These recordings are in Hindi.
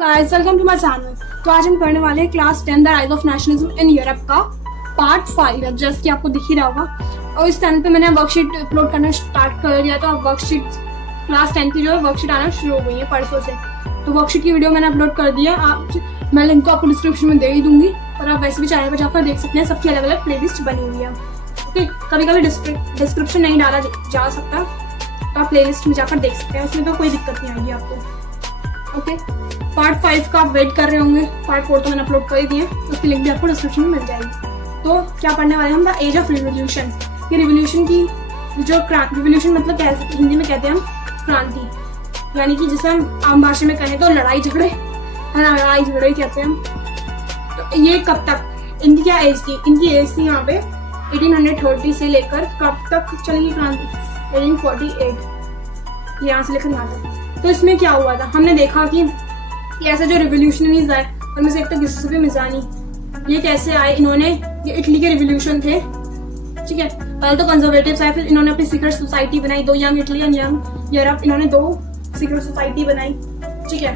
Guys, welcome to my channel. तो आज हम पढ़ने वाले हैं class 10 the rise of nationalism in Europe का पार्ट 5 है, जैसे कि आपको दिख ही रहा होगा। और इस चैनल पे मैंने वर्कशीट अपलोड करना स्टार्ट कर दिया, तो अब वर्कशीट क्लास 10 की जो है वर्कशीट आना शुरू हो गई है परसों से। तो वर्कशीट की वीडियो मैंने अपलोड कर दिया, मैं लिंक को आपको डिस्क्रिप्शन में दे ही दूंगी, और आप वैसे भी चैनल पर जाकर देख सकते हैं। सबकी अलग अलग प्लेलिस्ट बनी हुई है। ओके, कभी कभी डिस्क्रिप्शन नहीं डाला जा सकता, तो आप प्लेलिस्ट में जाकर देख सकते हैं, उसमें तो कोई दिक्कत नहीं आएगी आपको। ओके, पार्ट 5 का आप वेट कर रहे होंगे, पार्ट 4 तो मैंने अपलोड कर ही दिया, उसकी लिंक भी आपको डिस्क्रिप्शन में मिल जाएगी। तो क्या पढ़ने वाले हैं हम, द एज ऑफ रिवोल्यूशन। ये रिवोल्यूशन की जो रिवोल्यूशन मतलब क्या है, हिंदी में कहते हैं हम क्रांति, यानी कि जिसे हम आम भाषा में कहें तो लड़ाई झगड़े है ना, लड़ाई झगड़े कहते हैं हम। तो ये कब तक, इनकी क्या एज थी, इनकी एज थी यहाँ पे 1830 से लेकर कब तक चलेगी क्रांति, 1848, यहाँ से लेकर यहाँ तक। तो इसमें क्या हुआ था, हमने देखा कि ऐसे जो रिवोल्यूशनरीज आए उनमें से एक तो गिउसेppe मिज़ानी, ये कैसे आए, इन्होंने ये इटली के रिवोल्यूशन थे, ठीक है। पहले तो कंजर्वेटिव्स आए, फिर इन्होंने अपनी सीक्रेट सोसाइटी बनाई, दो young Italy and young Europe, इन्होंने दो सीक्रेट सोसाइटी बनाई, ठीक है।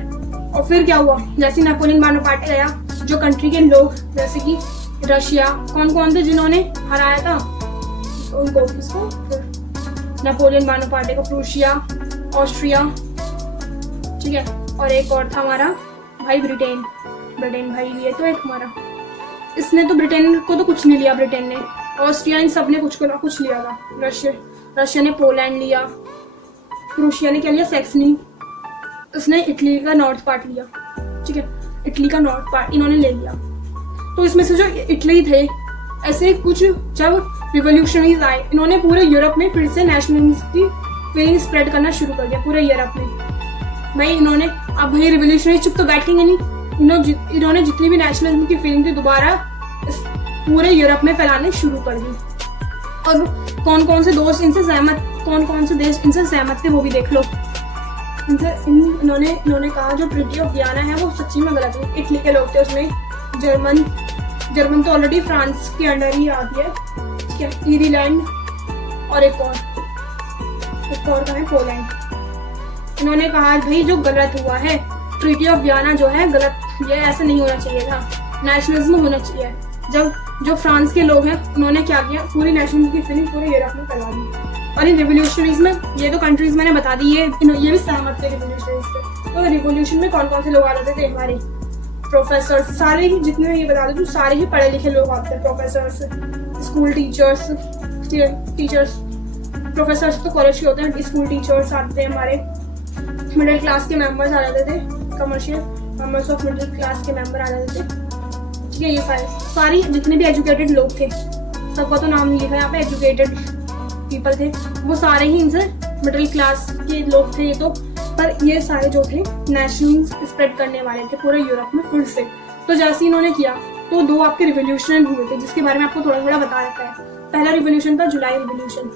और फिर क्या हुआ, जैसे नेपोलियन बोनापार्ट गया, जो कंट्री के लोग जैसे कि रशिया, कौन कौन थे जिन्होंने हराया था उनको, किसको, नेपोलियन बोनापार्ट को, प्रूशिया, ऑस्ट्रिया, ठीक है। और एक और था हमारा भाई ब्रिटेन भाई लिए तो एक हमारा, इसने तो ब्रिटेन को तो कुछ नहीं लिया, ब्रिटेन ने, ऑस्ट्रिया, इन सब ने कुछ को ना कुछ लिया था। रशिया ने पोलैंड लिया, प्रूशिया ने क्या लिया, सैक्सनी, उसने इटली का नॉर्थ पार्ट लिया, ठीक है, इटली का नॉर्थ पार्ट इन्होंने ले लिया। तो इसमें से जो इटली थे, ऐसे कुछ जब रिवोल्यूशनरीज आए, इन्होंने पूरे यूरोप में फिर से नेशनलिज्म की फीलिंग स्प्रेड करना शुरू कर दिया पूरे यूरोप में। भाई इन्होंने, अब भाई रिवोल्यूशनरी चुप तो बैठेंगे नहीं, इन्होंने जितनी भी नेशनलिज्म की फीलिंग थी दोबारा पूरे यूरोप में फैलाने शुरू कर दी। और कौन कौन से दोस्त इनसे सहमत, कौन कौन से देश इनसे सहमत थे वो भी देख लो। इन्होंने कहा जो ट्रीटी ऑफ वियना है वो सच्ची में गलत है। इटली के लोग थे, उसमें जर्मन तो ऑलरेडी फ्रांस के अंडर ही आती है, ठीक है, ईरीलैंड और एक और का है पोलैंड। इन्होंने कहा भाई जो गलत हुआ है, ट्रीटी ऑफ वियना जो है गलत, ये ऐसे नहीं होना चाहिए था, नेशनलिज्म होना चाहिए। जब जो फ्रांस के लोग हैं उन्होंने क्या किया, पूरी नेशनलिज्म की फीलिंग पूरे यूरोप में फैला दी। और इन रिवोल्यूशनरीज में ये तो कंट्रीज मैंने बता दी, ये भी सहमत थे रिवोल्यूशनरीज से। तो रिवोल्यूशन में कौन कौन से लोग आ जाते थे, हमारे प्रोफेसर, सारे ही जितने ये बता दो, सारे ही पढ़े लिखे लोग आते थे, प्रोफेसर्स, स्कूल टीचर्स, प्रोफेसर्स तो कॉलेज के होते हैं, स्कूल टीचर्स आते थे, हमारे मिडिल क्लास के मेंबर्स आ जाते थे, commercial members of middle class के मेंबर आ जाते थे, ठीक है। ये सारी जितने भी एजुकेटेड लोग थे, सबका तो नाम नहीं लिखा यहाँ पे, एजुकेटेड पीपल थे, वो सारे ही इनसे मिडिल क्लास के लोग थे ये तो। पर ये सारे जो थे नेशनल स्प्रेड करने वाले थे पूरे यूरोप में फिर से। तो जैसे इन्होंने किया तो दो आपके रिवोल्यूशन हुए थे, जिसके बारे में आपको थोड़ा थोड़ा बता रखा है। पहला रिवोल्यूशन था जुलाई रिवोल्यूशन,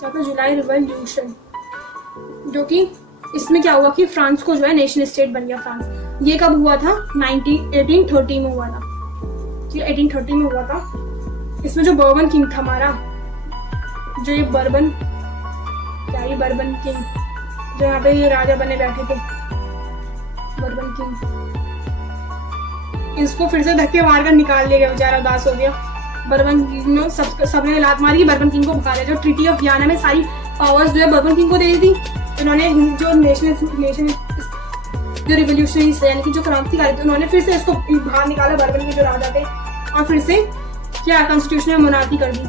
क्या था, जुलाई रिवोल्यूशन, जो कि इसमें क्या हुआ कि फ्रांस को जो है नेशन स्टेट बन गया फ्रांस। ये कब हुआ था, 1830 में हुआ था, ठीक है, 1830 में हुआ था। इसमें जो बर्बन किंग था हमारा, जो ये बर्बन किंग, जो यहाँ पे ये राजा बने बैठे थे, बर्बन किंग, इसको फिर से धक्के मारकर निकाल दिया गया, बेचारा उदास हो गया। बर्बन किंग ने सबने लात मारी, बर्बन किंग को भगा दिया। जो ट्रीटी ऑफ वियना में सारी पावर्स जो है बर्बन किंग को दे दी थी, इन्होंने जो नेशन जो रिवोल्यूशनरीज यानी कि जो क्रांतिकारी थे, उन्होंने फिर से इसको बाहर निकाला, बर्बन के जो राजा थे, और फिर से क्या कॉन्स्टिट्यूशनल मोनार्की कर दी।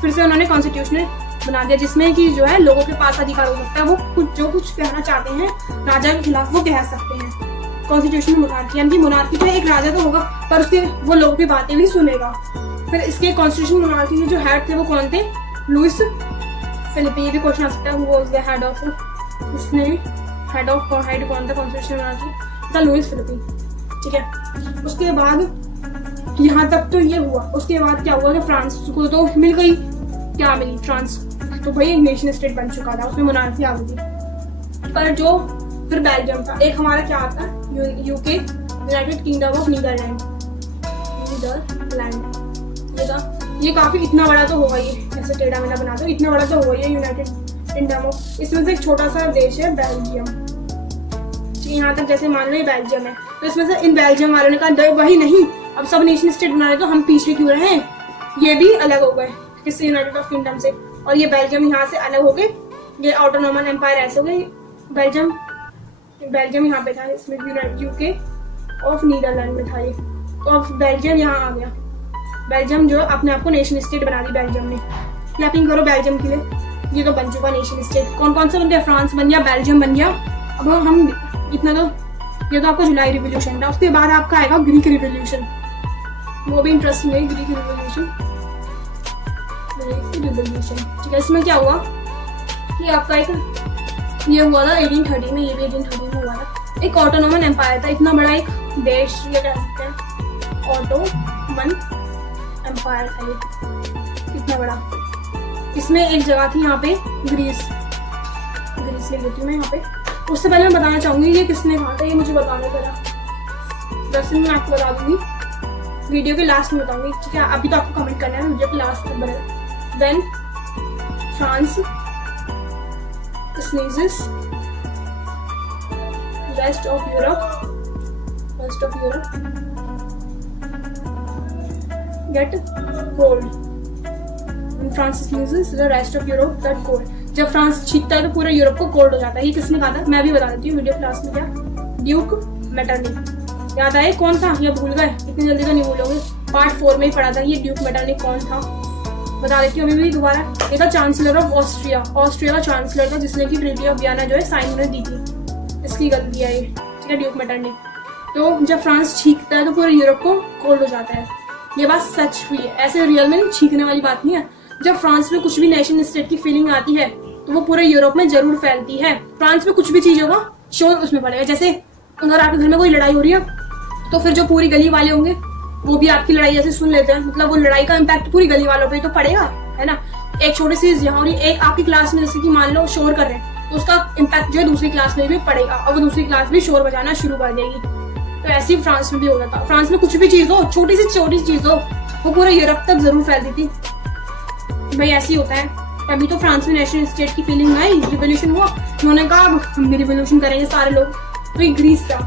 फिर से उन्होंने कॉन्स्टिट्यूशनल बना दिया, जिसमें कि जो है लोगों के पास अधिकार हो सकता है, वो जो कुछ कहना चाहते हैं राजा के खिलाफ वो कह सकते हैं। कॉन्स्टिट्यूशनल मोनार्की यानी कि मोनार्की तो एक राजा तो होगा, पर उसके वो लोगों की बातें भी सुनेगा। फिर इसके कॉन्स्टिट्यूशनल मोनार्की के जो हेड थे वो कौन थे, लुइस फिलिपी। ये भी क्वेश्चन आ सकता है, who was the head of, इसने हेड कौन था कॉन्स्टिट्यूशनल मोनार्की, था लुइस फिलिपी, ठीक है। उसके बाद यहाँ तक तो ये हुआ। उसके बाद क्या हुआ कि फ्रांस को तो मिल गई, क्या मिली, फ्रांस तो भाई एक नेशन स्टेट बन चुका था, उसमें मोनार्की आ गई थी। पर जो फिर बेल्जियम था, एक हमारा क्या आता है, UK, United Kingdom of Netherland, ये था। ये काफी इतना बड़ा तो होगा, ये ऐसे टेढ़ा मेढ़ा बना दो, इतना बड़ा तो होगा ये यूनाइटेड किंगडम ऑफ। इसमें से एक छोटा सा देश है बेल्जियम, यहाँ तक जैसे मान लो ये बेल्जियम है, तो इसमें से इन बेल्जियम वालों ने कहा वही नहीं, अब सब नेशन स्टेट बना रहे तो हम पीछे क्यों रहे, ये भी अलग हो गए किससे, यूनाइटेड ऑफ किंगडम से। और ये बेल्जियम यहाँ से अलग हो गए, ये ऑटोनोमस एम्पायर ऐसे हो गए। बेल्जियम यहाँ पे था, इसमें यूके ऑफ नीदरलैंड में था ये, तो अब बेल्जियम यहाँ आ गया। बेल्जियम जो अपने आप को नेशन स्टेट बना दी बेल्जियम ने। क्लैपिंग करो बेल्जियम के लिए, ये तो बन चुका नेशन स्टेट। कौन कौन सा बन गया, फ्रांस बन गया, बेल्जियम बन गया। अब हम इतना तो, ये तो आपका जुलाई रिवोल्यूशन था। उसके बाद आपका आएगा ग्रीक रिवोल्यूशन, वो भी इंटरेस्टिंग है, ग्रीक रिवोल्यूशन। ठीक है, इसमें क्या हुआ कि आपका एक ये हुआ था 1830 में, ये भी 1830 में हुआ था। एक ऑटोनोमस एम्पायर था, इतना बड़ा एक देश ये कह सकते हैं, ऑटोमन एम्पायर था ये, कितना बड़ा। इसमें एक जगह थी यहाँ पे ग्रीस ले लेती हूँ मैं यहाँ पे। उससे पहले मैं बताना चाहूंगी ये किसने कहा था, ये मुझे बताना पड़ा, वैसे मैं आपको बता दूंगी वीडियो के लास्ट में बताऊंगी, ठीक है। अभी तो आपको कमेंट करना है, वीडियो के लास्ट तक बने। Then France sneezes, rest of Europe get cold. When France sneezes, the rest of Europe get cold. जब फ्रांस छींकता है तो पूरा यूरोप को कोल्ड हो जाता है। ये किसने कहा था, मैं भी बता देती हूँ वीडियो क्लास में। क्या, ड्यूक मेटरनिक। याद आए कौन था, ये भूल गए, इतनी जल्दी तो नहीं भूलोगे, पार्ट 4 में ही पढ़ा था। ये ड्यूक मेटरनिक कौन था बता देती हूँ अभी भी दोबारा। ये था चांसलर ऑफ ऑस्ट्रिया, ऑस्ट्रिया का चांसलर था जिसने की ट्रीटी ऑफ वियना जो है साइन उन्हें दी थी, इसकी गलती है ये, ठीक है, ड्यूक मेटरनिक। तो जब फ्रांस छींकता है तो पूरे यूरोप को कोल्ड हो जाता है। ये बात सच हुई है, ऐसे रियल में छींकने वाली बात नहीं है। जब फ्रांस में कुछ भी नेशन स्टेट की फीलिंग आती है तो वो पूरे यूरोप में जरूर फैलती है। फ्रांस में कुछ भी चीज होगा शोर उसमें पड़ेगा। जैसे अगर आपके घर में कोई लड़ाई हो रही है तो फिर जो पूरी गली वाले होंगे वो भी आपकी लड़ाई ऐसे सुन लेते हैं, मतलब वो लड़ाई का इम्पैक्ट पूरी गली वालों पे तो पड़ेगा, है ना। एक छोटी सी यहाँ हो रही है, एक आपकी क्लास में जैसे कि मान लो शोर कर रहे हैं तो उसका इम्पैक्ट जो है दूसरी क्लास में भी पड़ेगा और वो दूसरी क्लास भी शोर बजाना शुरू कर देगी। तो ऐसे ही फ्रांस में भी होता था। फ्रांस में कुछ भी चीज हो, छोटी सी चीज हो, वो पूरे यूरोप तक जरूर फैलती थी। भाई ऐसे ही होता है। तभी तो फ्रांस में नेशनल स्टेट की फीलिंग आई, रिवोल्यूशन हुआ, उन्होंने कहा हम भी रिवोल्यूशन करेंगे सारे लोग। तो ये ग्रीस था,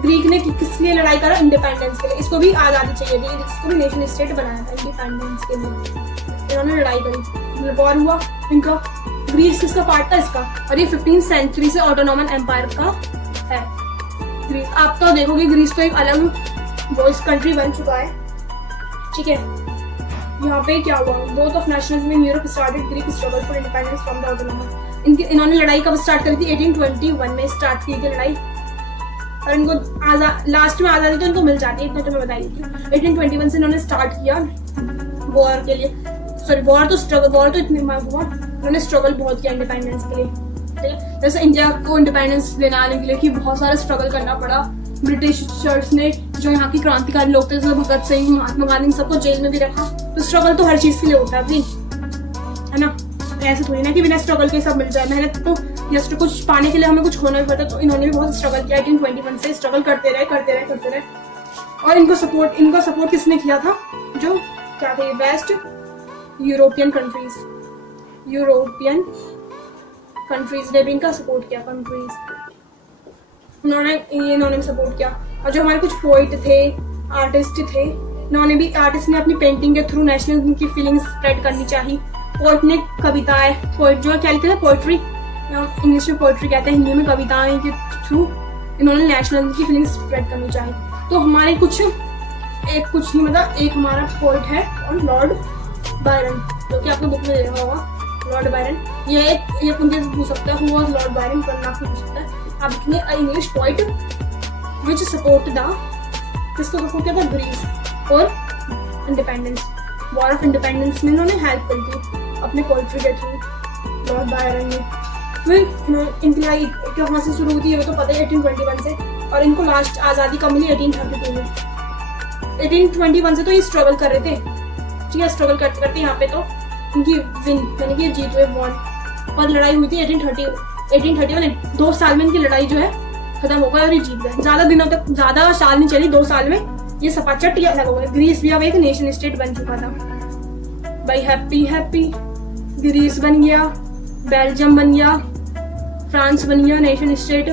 ग्रीक ने किस लिए लड़ाई करा, इंडिपेंडेंस के लिए। इसको भी आजादी चाहिए थी, इसको भी नेशनल स्टेट बनाया था इंडिपेंडेंस के लिए। इन्होंने लड़ाई करी, वॉर हुआ इनका। ग्रीस किसका पार्ट था, इसका। और ये 15वीं सेंचुरी से ऑटोनोमस एम्पायर का है ग्रीस। आप तो देखोगे ग्रीस तो एक अलग वॉइस कंट्री बन चुका है, ठीक है। यहाँ पे क्या हुआ, growth of nationalism in Europe started Greek struggle for independence from the autonomous. इन्होंने लड़ाई कब स्टार्ट करी थी, 1821 में स्टार्ट की थी लड़ाई। और इनको लास्ट में आजादी तो इनको मिल जाती है, इतना तो मैं बता देती हूँ। 1821 से इन्होंने स्टार्ट किया वॉर के लिए, सॉरी वॉर तो स्ट्रगल, वॉर तो इतने हुआ, उन्होंने स्ट्रगल बहुत किया इंडिपेंडेंस के लिए, ठीक है। जैसे इंडिया को इंडिपेंडेंस दिलाने के लिए कि बहुत सारा स्ट्रगल करना पड़ा। ब्रिटिशर्स ने जो यहाँ की क्रांतिकारी लोग थे जैसे भगत सिंह, महात्मा गांधी, सबको जेल में भी रखा। तो स्ट्रगल तो हर चीज के लिए होता है, है ना। ऐसे थोड़ी ना कि बिना स्ट्रगल के सब मिल जाए। मेहनत तो जस्ट कुछ पाने के लिए हमें कुछ खोना भी पड़ता। तो इन्होंने भी बहुत स्ट्रगल किया, 1821 से स्ट्रगल करते रहे। और इनका सपोर्ट किसने किया था, जो क्या थे, वेस्ट यूरोपियन कंट्रीज ने भी इनका सपोर्ट किया। इन्होंने सपोर्ट किया। और जो हमारे कुछ पोइट थे, आर्टिस्ट थे, इन्होंने भी, आर्टिस्ट ने अपनी पेंटिंग के थ्रू नेशनलिज्म की फीलिंग स्प्रेड करनी चाहिए। पोइट ने कविताएं, पोइट जो क्या लिखते हैं, पोइट्री, इंग्लिश में पोइट्री कहते हैं, हिंदी में कविताएं के थ्रू इन्होंने नेशनलिज्म की फीलिंग स्प्रेड करनी चाहिए। तो हमारे कुछ नहीं, मतलब एक हमारा पोइट है और लॉर्ड बायरन, जो कि आपको बुक में देखा होगा। लॉर्ड बायरन, ये मुझे पूछ सकता है, हु वाज लॉर्ड बायरन, करना आपको पूछ सकता है। आप लिखने English poet which support the, किसको सपोर्ट किया था, ग्रीस और इंडिपेंडेंस, वॉर ऑफ इंडिपेंडेंस में इन्होंने हेल्प करी थी अपने पोइट्री के थ्रू, लॉर्ड बायरन ने। फिर इनकी लड़ाई कहाँ से शुरू हुई है वो तो पता है, 1821 से। और इनको लास्ट आज़ादी कब मिली, 1832 में। 1821 से तो ये स्ट्रगल कर रहे थे, ठीक है। स्ट्रगल करते करते यहाँ पे तो इनकी विन, यानी कि जीत हुए, वॉन। और लड़ाई हुई थी 1831। 2 साल में इनकी लड़ाई जो है खत्म हो गई और ये जीत गए। ज्यादा दिनों तक, ज्यादा साल नहीं चली, 2 साल में ये सपाचट ये अलग हो गए। ग्रीस भी अब एक नेशन स्टेट बन चुका था भाई। हैप्पी ग्रीस बन गया, बेल्जियम बन गया, फ्रांस बन गया नेशन स्टेट।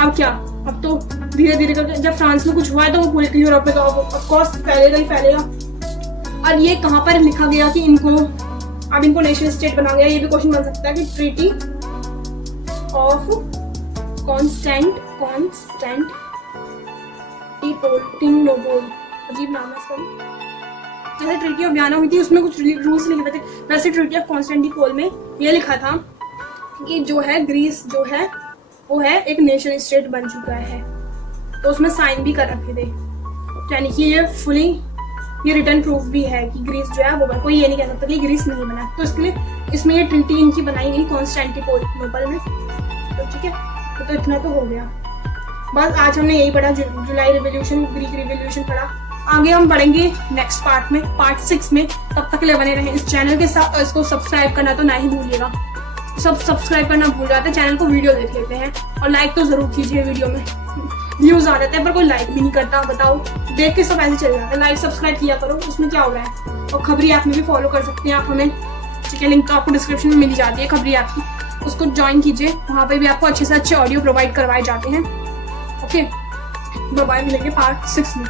अब क्या, अब तो धीरे धीरे करके जब फ्रांस में कुछ हुआ है तो वो पूरे यूरोप में तो ऑफकोर्स फैलेगा ही फैलेगा। और ये कहाँ पर लिखा गया कि इनको अब इनको नेशन स्टेट बना गया, ये भी क्वेश्चन बन सकता है कि ट्रीटी ऑफ कॉन्स्टेंटिनोपल, अजीब नाम है इसका। जैसे ट्रीटी ऑफ वियना हुई थी उसमें कुछ रूल्स लिखे हुए थे, वैसे ट्रीटी ऑफ कॉन्स्टेंटिनोपल में ये लिखा था कि जो है ग्रीस जो है वो है एक नेशन स्टेट बन चुका है, तो उसमें साइन भी कर रखे थे। यानी कि ये फुली ये रिटर्न प्रूफ भी है कि ग्रीस जो है वो बना, कोई ये नहीं कह सकता कि ग्रीस नहीं बना। तो इसके लिए इसमें ये ट्रीटी इनकी बनाई गई कॉन्स्टेंटिनोपल में। तो ठीक है, तो इतना तो हो गया। बस आज हमने यही पढ़ा, जुलाई रिवॉल्यूशन, ग्रीक रिवॉल्यूशन पढ़ा। आगे हम पढ़ेंगे नेक्स्ट पार्ट में, पार्ट 6 में। तब तक के लिए बने रहें इस चैनल के साथ और इसको सब्सक्राइब करना तो ना ही भूलिएगा। सब सब्सक्राइब करना भूल जाते हैं चैनल को, वीडियो देख लेते हैं और लाइक तो जरूर कीजिए। वीडियो में व्यूज आ जाते हैं पर कोई लाइक भी नहीं करता, बताओ। देख के सब ऐसे चल जाता है, लाइक सब्सक्राइब किया करो, उसमें क्या हो रहा है। और खबरी ऐप में भी फॉलो कर सकते हैं आप हमें, ठीक है। लिंक तो आपको डिस्क्रिप्शन में मिल ही जाती है खबरी ऐप की, उसको ज्वाइन कीजिए। वहाँ पे भी आपको अच्छे से अच्छे ऑडियो प्रोवाइड करवाए जाते हैं। ओके, बाय, मिलेंगे पार्ट 6 में।